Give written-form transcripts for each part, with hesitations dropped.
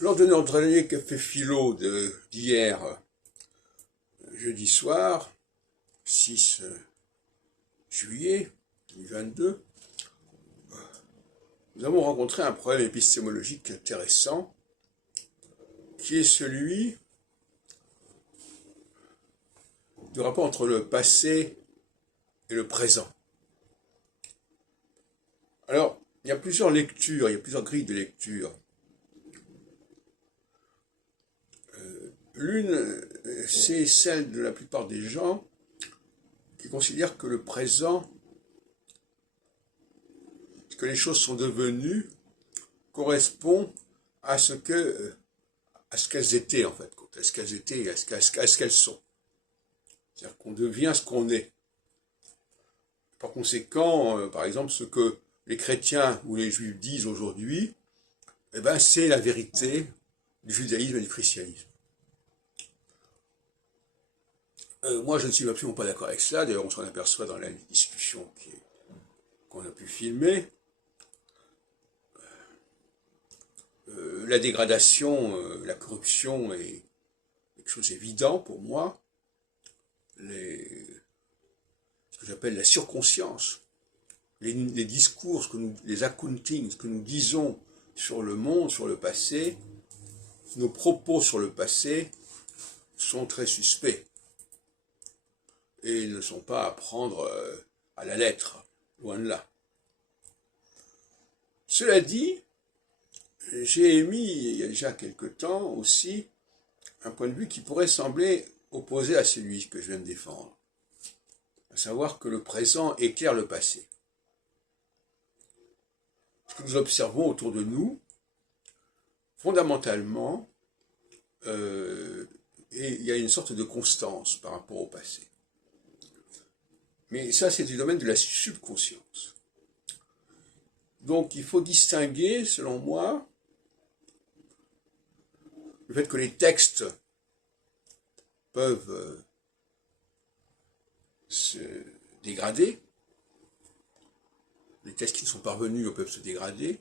Lors de notre dernier café philo d'hier, jeudi soir, 6 juillet 2022, nous avons rencontré un problème épistémologique intéressant, qui est celui du rapport entre le passé et le présent. Alors, il y a plusieurs lectures, il y a plusieurs grilles de lecture. L'une, c'est celle de la plupart des gens qui considèrent que le présent, ce que les choses sont devenues, correspond à ce qu'elles étaient en fait, à ce qu'elles étaient et à ce qu'elles sont. C'est-à-dire qu'on devient ce qu'on est. Par conséquent, par exemple, ce que les chrétiens ou les juifs disent aujourd'hui, eh ben, c'est la vérité du judaïsme et du christianisme. Moi, je ne suis absolument pas d'accord avec cela. D'ailleurs, on s'en aperçoit dans la discussion qu'on a pu filmer. La dégradation, la corruption est quelque chose d'évident pour moi. Ce que j'appelle la surconscience, les discours, les accountings, ce que nous disons sur le monde, sur le passé, nos propos sur le passé sont très suspects. Et ils ne sont pas à prendre à la lettre, loin de là. Cela dit, j'ai émis, il y a déjà quelque temps aussi, un point de vue qui pourrait sembler opposé à celui que je viens de défendre, à savoir que le présent éclaire le passé. Ce que nous observons autour de nous, fondamentalement, il y a une sorte de constance par rapport au passé. Mais ça, c'est du domaine de la subconscience. Donc, il faut distinguer, selon moi, le fait que les textes peuvent se dégrader, les textes qui ne sont pas revenus peuvent se dégrader,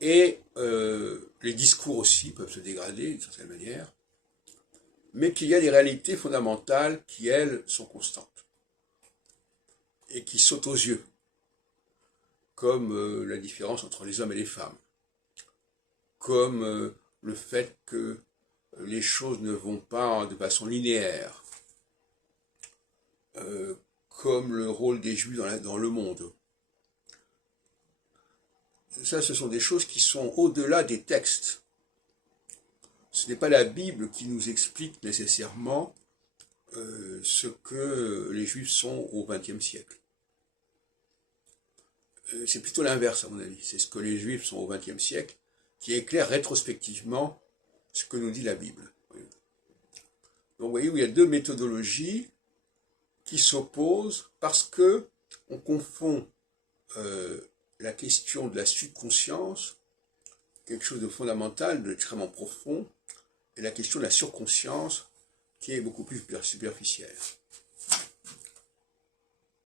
et les discours aussi peuvent se dégrader d'une certaine manière, mais qu'il y a des réalités fondamentales qui, elles, sont constantes et qui sautent aux yeux, comme la différence entre les hommes et les femmes, comme le fait que les choses ne vont pas de façon linéaire, comme le rôle des Juifs dans le monde. Ça, ce sont des choses qui sont au-delà des textes. Ce n'est pas la Bible qui nous explique nécessairement ce que les Juifs sont au XXe siècle. C'est plutôt l'inverse, à mon avis. C'est ce que les Juifs sont au XXe siècle qui éclaire rétrospectivement ce que nous dit la Bible. Donc vous voyez où il y a deux méthodologies qui s'opposent parce que on confond la question de la subconscience, quelque chose de fondamental, d'extrêmement profond, et la question de la surconscience, qui est beaucoup plus superficielle.